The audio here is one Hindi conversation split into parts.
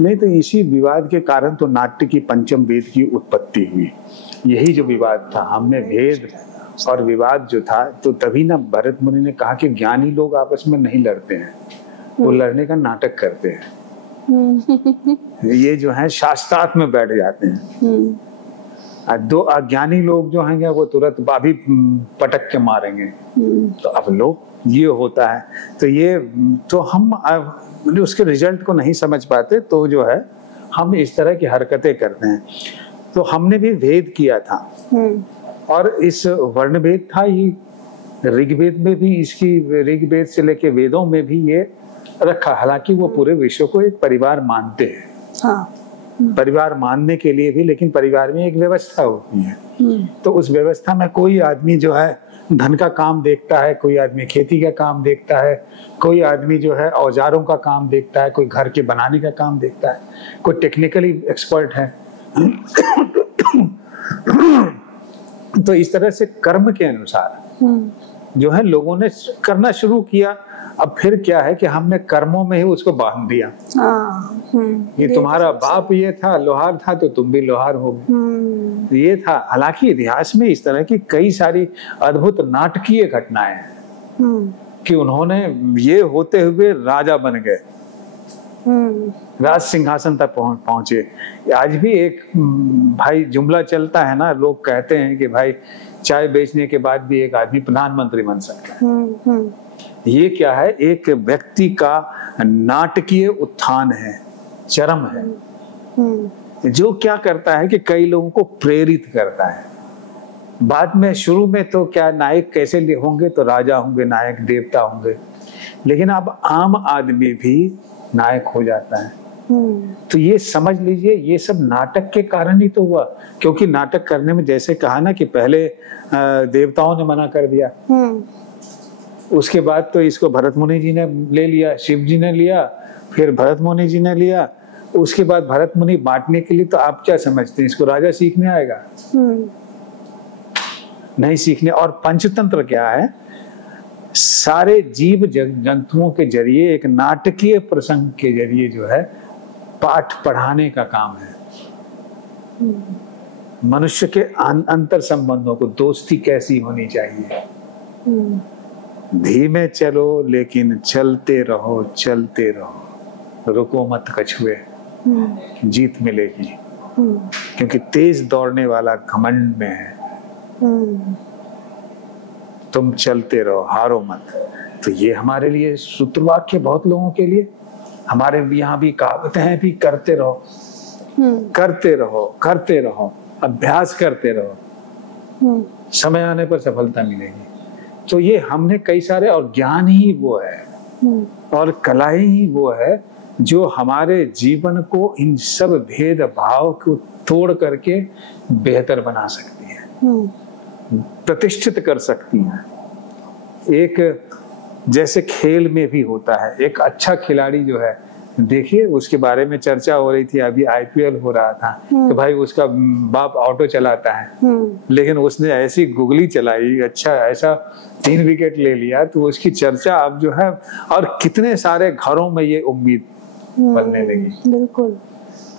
नहीं तो इसी विवाद के कारण तो नाट्य की पंचम वेद की उत्पत्ति हुई। यही जो विवाद था, हमने भेद और विवाद जो था, तो तभी ना भरत मुनि ने कहा कि ज्ञानी लोग आपस में नहीं लड़ते हैं, वो लड़ने का नाटक करते हैं। ये जो है शास्त्रार्थ में बैठ जाते हैं। दो अज्ञानी लोग जो हैं वो तुरंत अभी पटक के मारेंगे। तो अब लोग ये होता है, तो ये तो हम उसके रिजल्ट को नहीं समझ पाते, तो जो है हम इस तरह की हरकतें करते हैं। तो हमने भी भेद किया था, और इस वर्ण भेद था ही ऋग्वेद में भी, इसकी ऋग्वेद से लेके वेदों में भी ये रखा। हालांकि वो पूरे विश्व को एक परिवार मानते हैं। हाँ। परिवार मानने के लिए भी, लेकिन परिवार में एक व्यवस्था होती है। तो उस व्यवस्था में कोई आदमी जो है धन का काम देखता है, कोई आदमी खेती का काम देखता है, कोई आदमी जो है औजारों का काम देखता है, कोई घर के बनाने का काम देखता है, कोई टेक्निकली एक्सपर्ट है। तो इस तरह से कर्म के अनुसार जो है लोगों ने करना शुरू किया। अब फिर क्या है कि हमने कर्मों में ही उसको बांध दिया। ये तुम्हारा बाप ये था, लोहार था, तो तुम भी लोहार हो गए, ये था। हालांकि इतिहास में इस तरह की कई सारी अद्भुत नाटकीय घटनाएं हैं कि उन्होंने ये होते हुए राजा बन गए, राज सिंहासन तक पहुंचे। आज भी एक भाई जुमला चलता है ना, लोग कहते हैं कि भाई चाय बेचने के बाद भी एक आदमी प्रधानमंत्री बन सकता है। ये क्या है? एक व्यक्ति का नाटकीय उत्थान है, चरम है, जो क्या करता है कि कई लोगों को प्रेरित करता है। बाद में शुरू में तो क्या नायक कैसे होंगे, तो राजा होंगे, नायक देवता होंगे, लेकिन अब आम आदमी भी नायक हो जाता है। तो ये समझ लीजिए, ये सब नाटक के कारण ही तो हुआ। क्योंकि नाटक करने में, जैसे कहा ना कि पहले देवताओं ने मना कर दिया, उसके बाद तो इसको भरत मुनि जी ने ले लिया, शिव जी ने लिया, फिर भरत मुनि जी ने लिया, उसके बाद भरत मुनि बांटने के लिए। तो आप क्या समझते हैं, इसको राजा सीखने आएगा? नहीं सीखने। और पंचतंत्र क्या है? सारे जीव जंतुओं के जरिए, एक नाटकीय प्रसंग के जरिए जो है पाठ पढ़ाने का काम है। मनुष्य के अंतर संबंधों को, दोस्ती कैसी होनी चाहिए, धीमे चलो लेकिन चलते रहो, चलते रहो, रुको मत कछुए, जीत मिलेगी। क्योंकि तेज दौड़ने वाला घमंड में है, तुम चलते रहो, हारो मत। तो ये हमारे लिए सूत्रवाक्य, बहुत लोगों के लिए। हमारे यहाँ भी कहावतें हैं भी, करते रहो, करते रहो, करते रहो, अभ्यास करते रहो, समय आने पर सफलता मिलेगी। तो ये हमने कई सारे, और ज्ञान ही वो है और कलाएं ही वो है जो हमारे जीवन को इन सब भेद भाव को तोड़ करके बेहतर बना सकती है, प्रतिष्ठित कर सकती हैं। एक जैसे खेल में भी होता है, एक अच्छा खिलाड़ी जो है, देखिए उसके बारे में चर्चा हो रही थी, अभी आईपीएल हो रहा था, तो भाई उसका बाप ऑटो चलाता है, लेकिन उसने ऐसी गुगली चलाई, अच्छा ऐसा 3 विकेट ले लिया, तो उसकी चर्चा अब जो है, और कितने सारे घरों में ये उम्मीद बनने लगी। बिल्कुल।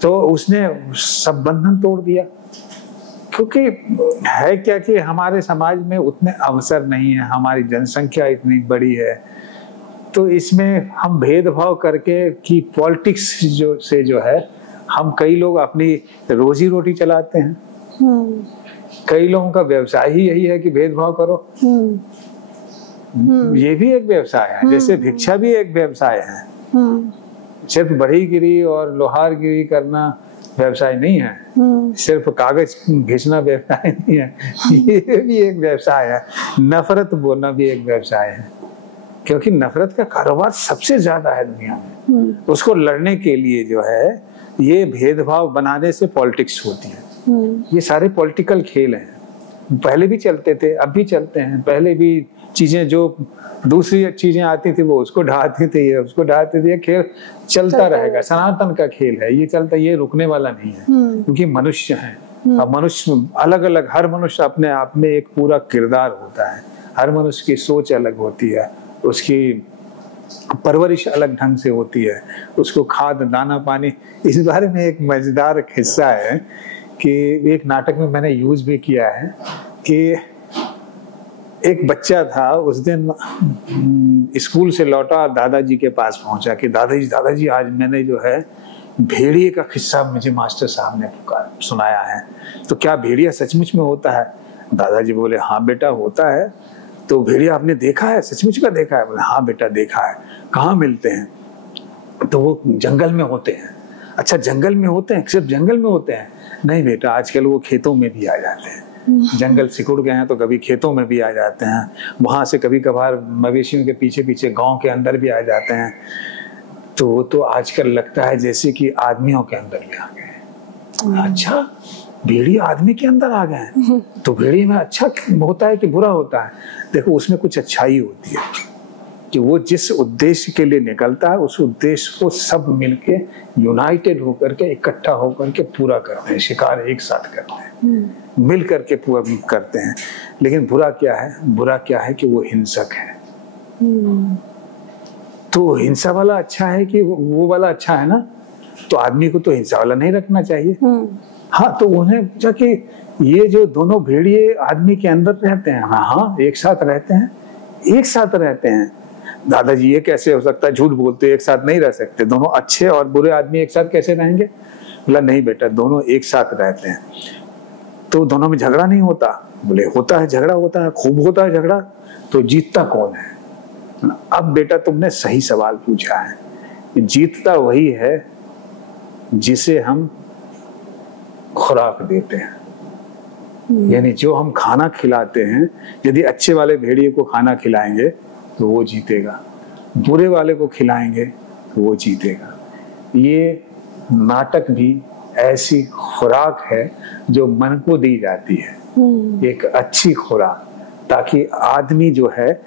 तो उसने सब बंधन तोड़ दिया। क्योंकि है क्या कि हमारे समाज में उतने अवसर नहीं है, हमारी जनसंख्या इतनी बड़ी है, तो इसमें हम भेदभाव करके कि पॉलिटिक्स जो है, हम कई लोग अपनी रोजी रोटी चलाते हैं। कई लोगों का व्यवसाय ही यही है कि भेदभाव करो। ये भी एक व्यवसाय है, जैसे भिक्षा भी एक व्यवसाय है। सिर्फ बढ़ईगिरी और लोहारगिरी करना व्यवसाय नहीं है, सिर्फ कागज घिसना व्यवसाय नहीं है, ये भी एक व्यवसाय है। नफरत बोलना भी एक व्यवसाय है, क्योंकि नफरत का कारोबार सबसे ज्यादा है दुनिया में। उसको लड़ने के लिए जो है, ये भेदभाव बनाने से पॉलिटिक्स होती है। ये सारे पॉलिटिकल खेल हैं, पहले भी चलते थे, अब भी चलते हैं। पहले भी चीजें, जो दूसरी चीजें आती थी वो उसको ढाती थी, ये उसको ढाती थी। ये खेल चलता रहेगा, सनातन का खेल है, ये चलता, ये रुकने वाला नहीं है। क्योंकि मनुष्य है, अब मनुष्य अलग अलग, हर मनुष्य अपने आप में एक पूरा किरदार होता है, हर मनुष्य की सोच अलग होती है, उसकी परवरिश अलग ढंग से होती है, उसको खाद दाना पानी। इस बारे में एक मजेदार किस्सा है कि एक नाटक में मैंने यूज भी किया है कि एक बच्चा था, उस दिन स्कूल से लौटा, दादाजी के पास पहुंचा कि दादाजी आज मैंने जो है भेड़िए का किस्सा मुझे मास्टर साहब ने सुनाया है, तो क्या भेड़िया सचमुच में होता है? दादाजी बोले हाँ बेटा होता है। तो भेड़िया आपने देखा है, सचमुच का देखा है? बोले हाँ बेटा देखा है। कहाँ मिलते हैं? तो वो जंगल में होते हैं। अच्छा जंगल में होते हैं, सिर्फ जंगल में होते हैं? नहीं बेटा, आजकल वो खेतों में भी आ जाते हैं। जंगल सिकुड़ गए हैं तो कभी खेतों में भी आ जाते हैं, वहां से कभी कभार मवेशियों के पीछे पीछे गांव के अंदर भी आ जाते हैं। तो वो तो आजकल लगता है जैसे कि आदमियों के अंदर भी आ गए। अच्छा भेड़िया आदमी के अंदर आ गए हैं, तो भेड़िए में अच्छा होता है कि बुरा होता है? देखो उसमें कुछ अच्छाई होती है कि वो जिस उद्देश्य के लिए निकलता है उस उद्देश्य को सब मिलके यूनाइटेड होकर के, इकट्ठा होकर के पूरा करते हैं, शिकार एक साथ करते हैं, मिल करके पूरा करते हैं। लेकिन बुरा क्या है? बुरा क्या है कि वो हिंसक है। तो हिंसा वाला अच्छा है कि वो वाला अच्छा है ना? तो आदमी को तो हिंसा वाला नहीं रखना चाहिए। हाँ, तो उन्हें पूछा कि ये जो दोनों भेड़िए आदमी के अंदर रहते हैं, हाँ एक साथ रहते हैं, एक साथ रहते हैं। दादाजी ये कैसे हो सकता है? झूठ बोलते, एक साथ नहीं रह सकते। दोनों अच्छे और बुरे आदमी एक साथ कैसे रहेंगे? बोला नहीं बेटा, दोनों एक साथ रहते हैं। तो दोनों में झगड़ा नहीं होता? बोले होता है, झगड़ा होता है, खूब होता है झगड़ा। तो जीतता कौन है? अब बेटा तुमने सही सवाल पूछा है। जीतता वही है जिसे हम खुराक देते हैं, यानी जो हम खाना खिलाते हैं। यदि अच्छे वाले भेड़िए को खाना खिलाएंगे तो वो जीतेगा, बुरे वाले को खिलाएंगे तो वो जीतेगा। ये नाटक भी ऐसी खुराक है जो मन को दी जाती है, एक अच्छी खुराक, ताकि आदमी जो है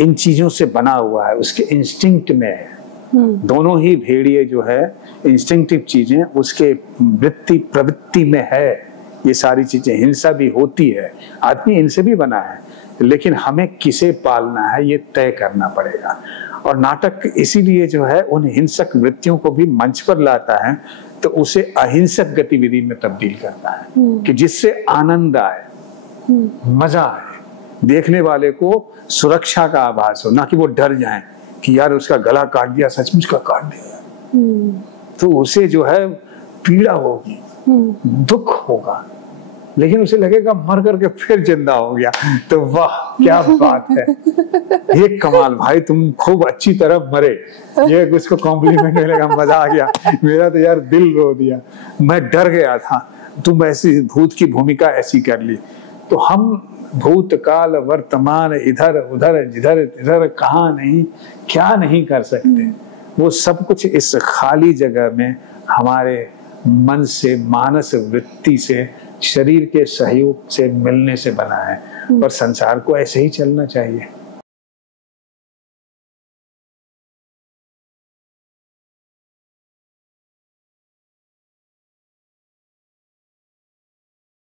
इन चीजों से बना हुआ है, उसके इंस्टिंक्ट में है। दोनों ही भेड़िए जो है इंस्टिंक्टिव चीजें उसके वृत्ति प्रवृत्ति में है। ये सारी चीजें, हिंसा भी होती है, आदमी इनसे भी बना है, लेकिन हमें किसे पालना है ये तय करना पड़ेगा। और नाटक इसीलिए जो है उन हिंसक वृत्तियों को भी मंच पर लाता है, तो उसे अहिंसक गतिविधि में तब्दील करता है कि जिससे आनंद आए, मजा आए, देखने वाले को सुरक्षा का आभास हो, ना कि वो डर जाए कि यार उसका गला काट दिया, सचमुच का काट दिया। तो उसे जो है पीड़ा होगी, दुख होगा, लेकिन उसे लगेगा मर करके फिर जिंदा हो गया। तो वाह क्या बात है, ये कमाल भाई, तुम खूब अच्छी तरह मरे। ये उसको कॉम्प्लीमेंट मिलेगा, मजा आ गया। मेरा तो यार दिल रो दिया, मैं डर गया था, तुम ऐसी भूत की भूमिका ऐसी कर ली। तो हम भूतकाल वर्तमान इधर उधर जिधर इधर कहाँ नहीं क्या नहीं कर सकते, वो सब कुछ इस खाली जगह में हमारे मन से, मानस वृत्ति से, शरीर के सहयोग से मिलने से बना है। और संसार को ऐसे ही चलना चाहिए।